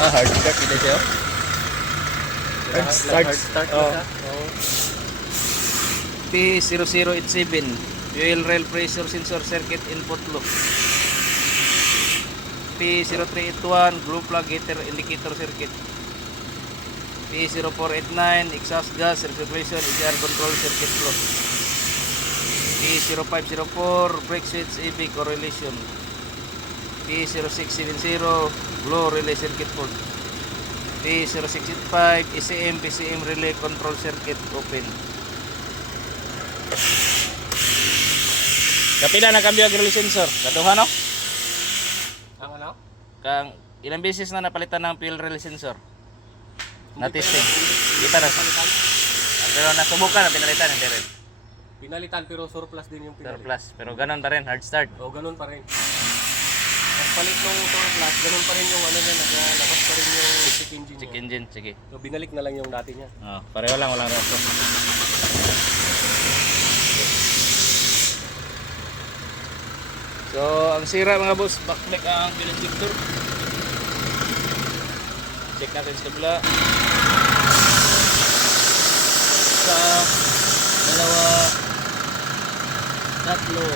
Hard start kita siya. Hard start Oh. na siya. Oo. P0087 fuel rail pressure sensor circuit input loop. P0381 glow plug heater indicator circuit. P0489 exhaust gas recirculation EGR control circuit loop. P0504 brake switch EB correlation. P0670 glow relay circuit board. P0685 ECM PCM relay control circuit open. Kapila na kambyo ang relay sensor? Kaduha no? Ang ano? Kang ilang beses na napalitan ng fuel relay sensor? Na testing. Kita na sa. Pero nasubukan na pinalitan hindi rin. Pinalitan pero surplus din yung pinalitan. Surplus. Pero ganun pa rin, hard start. Oo, ganun pa rin. Pagpalit ng surplus, ganun pa rin yung ano niya, naglabas pa rin yung check engine Check niya. engine, sige. So binalik na lang yung dati niya. Oh, pareho lang, walang reaction. So, ang sira mga boss, backlight ang fuel injector. Check natin sa kabila. Sa dalawa, tatlo,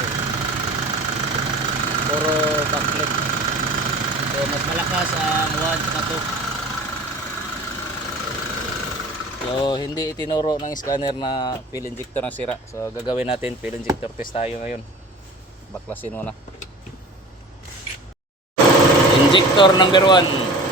puro backlight. So, mas malakas ang 1 at 2. So, hindi itinuro ng scanner na fuel injector ang sira. So, gagawin natin fuel injector test tayo ngayon. Baklasin muna. Injector number 1.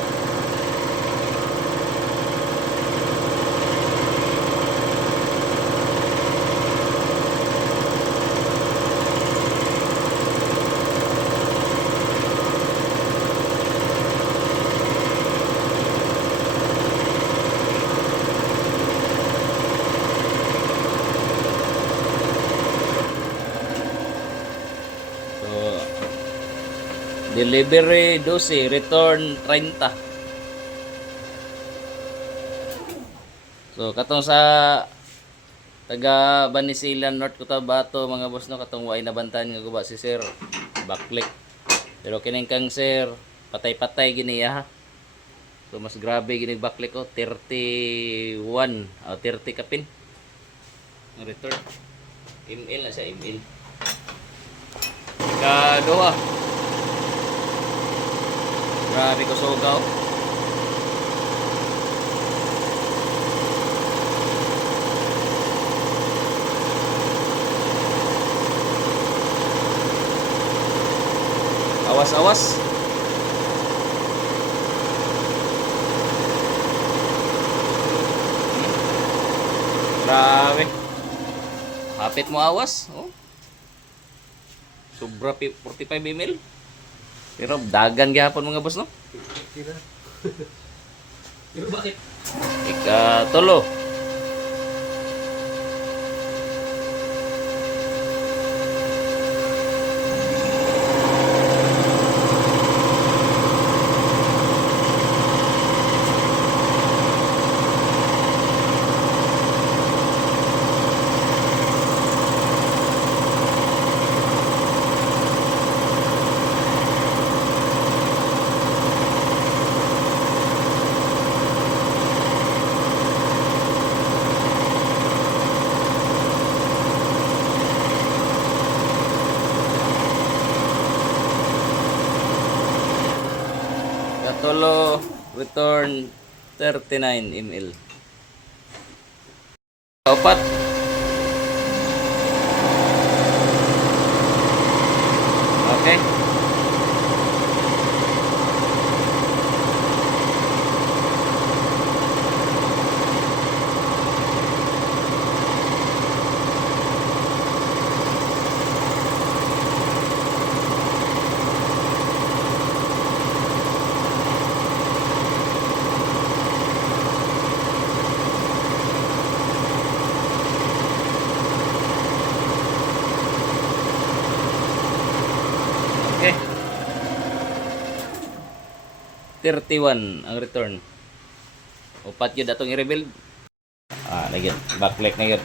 Delivery 12, return 30. So katong sa taga Banisilan North Cotabato mga boss no, katong way nabantayan nga guba si sir backlick. Pero kining kang sir patay-patay gini ha. So mas grabe gini backlick ko 31 o 30 kapin. Ang return email na siya email. Kaduha. Grabe ko sugaw. Awas-awas. Grabe. Hapit mo awas. Oh. Sobra 45 ml. Pero dagan gyapon mga boss no. Pero bakit? Ikatulo. Tolo return 39 ml. Apat. Okay. Okay. 31 ang return. Upat yun atong i-rebuild. Nagyan. Backlight na yun.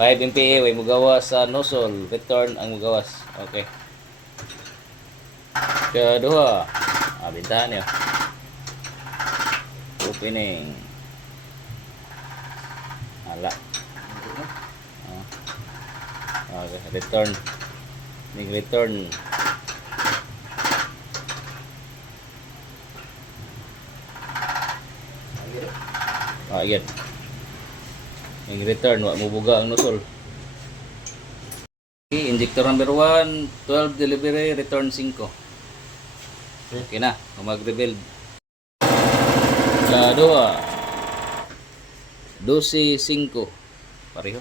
5 MPa. Way mugawas sa nozzle. Return ang mugawas. Okay. Kedua. Bintahan yun. Opening. Ala. Oh. Okay, return. Ning return. Yan. Ning return wa mo buga ang nozzle. Okay, injector number 1, 12 delivery, return 5. Okay na, mag-rebuild. La 2. 12.5. Pareho.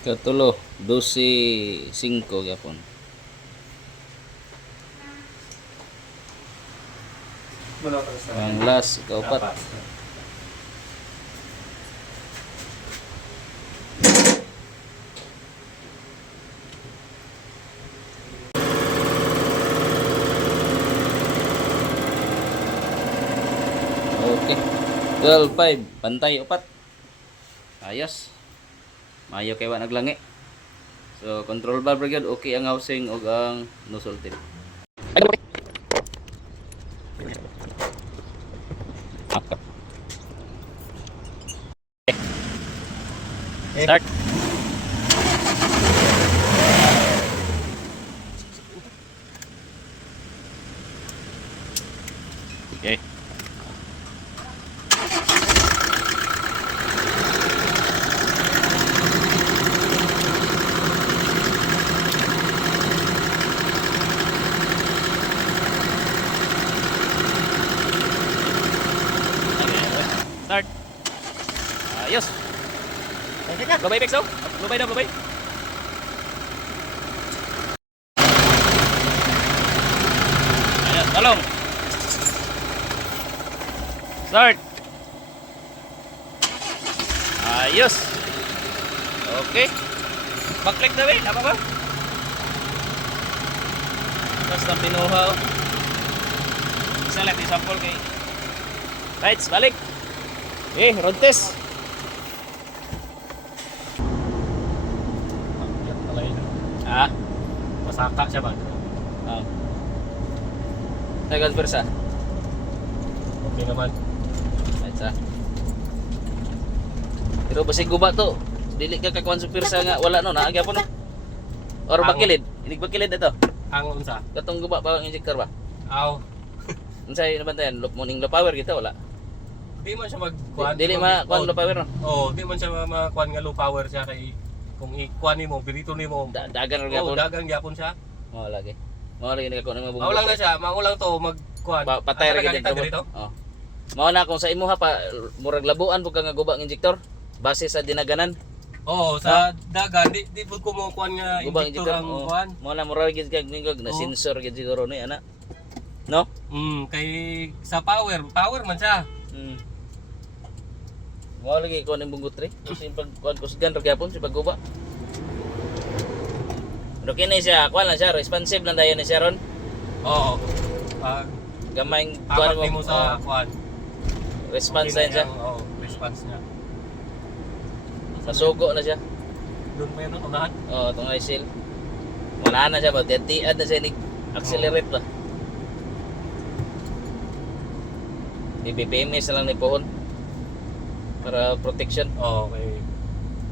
Katulo, 12.5 gyapon. Ang last, kaupat. Okay. 12.5. Pantay, upat. Ayos. Mayo kay wa naglangi. So, control valve brigade, okay ang housing o ang nozzle tip. Start. Okay. Start. Ayos. Lubay, Pexo. Lubay na, lubay. Ayan, talong. Start. Ayos. Okay. Backlick na rin. Apa ba? Basta pinuhaw. Isa lang, sample kay Rights, balik. Road test. Ah, Masaka siya ba? Tagal persa. Okay naman. Rights ah. Pero basig guba to. Dili ka kakuan sa persa nga wala no, naagya po no. Or bakilid. Inig bakilid ito. Ang unsa? Katong guba pa ang injector ba? Aw. Unsay naman tayan? Morning low power kita wala. Di man siya magkuan. Dili ma kuan low power no. Oh, di man siya makuan nga low power siya kay kung ikuan nimo, birito nimo. Dagan ra Oh, gyapon. dagang gyapon siya. Mo lagi. Mo lagi nagako nang mabunggo. Maulang na siya, maulang to magkuan. Patay ra gyud dito. Oh. Mao na kung sa imo ha pa murag labuan pud ka nga guba ng injector base sa dinaganan. Oo, sa dagan di pud ko mo kuan nga Guba injector ang oh. kuan. Mao na murag gyud kag ningog na Oo. sensor gyud siguro ni ana. No? Kay sa power man siya. Mao lagi ko ning bungot re. Kasi pag kuan kusgan ra gyapon si pagguba. Pero kini siya, kuan lang siya, responsive lang dayon ni siya ron. Oo. Pag Gamay kuan apat mo sa kuan. response okay siya. Oo, response niya. Masugo na siya. Doon pa yun no, unahan. Oo, itong ISIL. Wala na siya ba? Tiad na siya, accelerate ba? BPMS lang ni pohon. Para protection. Oo, okay.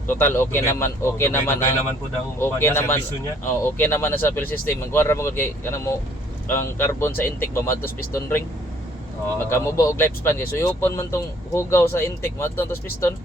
Total okay naman, okay naman ang naman po ang okay naman. niya. Oh, okay naman ang sa fuel system. Magkuha mo kay kana mo ang carbon sa intake ba madtos piston ring. Oo. Magkamubo og lifespan kay suyopon man tong hugaw sa intake madto tos piston.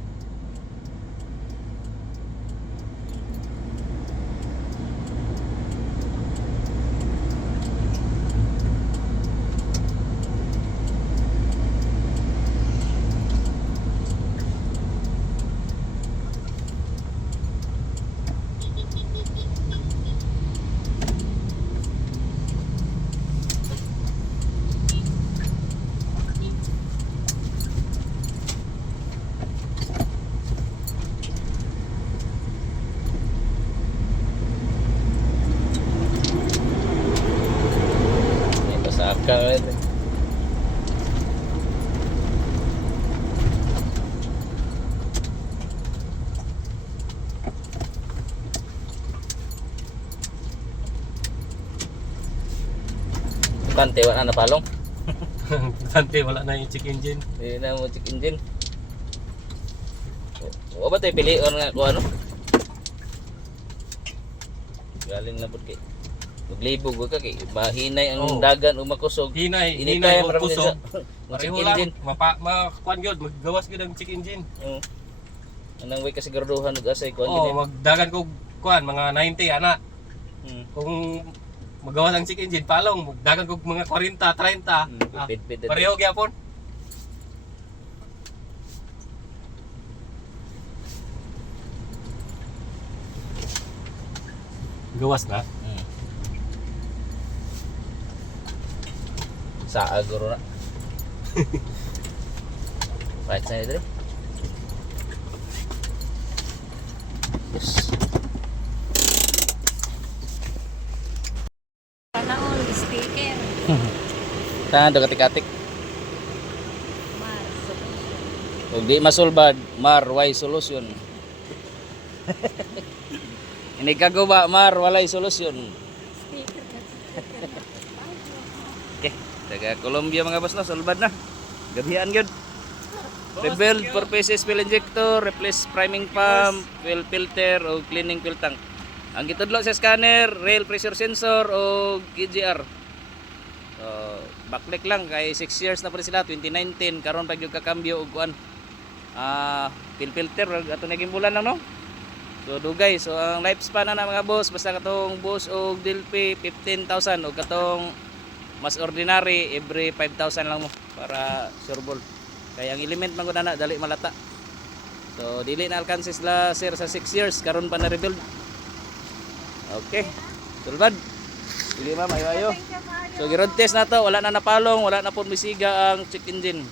Bante wala na napalong. Bante, wala na yung check engine. Hindi na mo check engine. O ba tayo pilion nga kung ano? Galing na pud kay. Maglibog ka kay mahinay ang Oo. dagan o makusog. Hinay, Initay hinay o maraming kusog. sa check Pareho lang. engine. Makuan yun, maggawas yun ang check engine. Oo. Anang way kasiguraduhan ug asay kuan Oo, gid. magdagan ko kuan, mga 90, ana. Kung magawas ang check engine, palong, magdagan ko mga 40, 30. Pid-pid. Pareho gyapon. Gawas na. Sa aguro na. Right sa dito. Yes. Panahon, sticker. Tangan do katik-katik. Mars. Ug di masulbad, mar way solusyon. Ini kago ba mar walay solusyon. Sticker na sticker. Okay, taga Colombia mga boss na sulbad na. Gabihan gyud. Rebuild purposes fuel injector, replace priming pump, fuel filter o cleaning fuel tank. Ang gitudlo sa scanner, rail pressure sensor o EGR. So, backlick lang kay 6 years na pa rin sila, 2019 karon pag yung kakambyo og kuan. Fuel filter ato naging bulan lang no. So dugay, so ang lifespan na mga boss basta katong boss og DLP 15,000 o katong mas ordinary every 5,000 lang mo para sureball. Kaya ang element man gud na dali malata. So dili na alkanse sila sir sa 6 years karon pa na rebuild. Okay. Sulbad. Dili ma mayo-ayo. So giroad test na to, wala na napalong, wala na pud misiga ang check engine.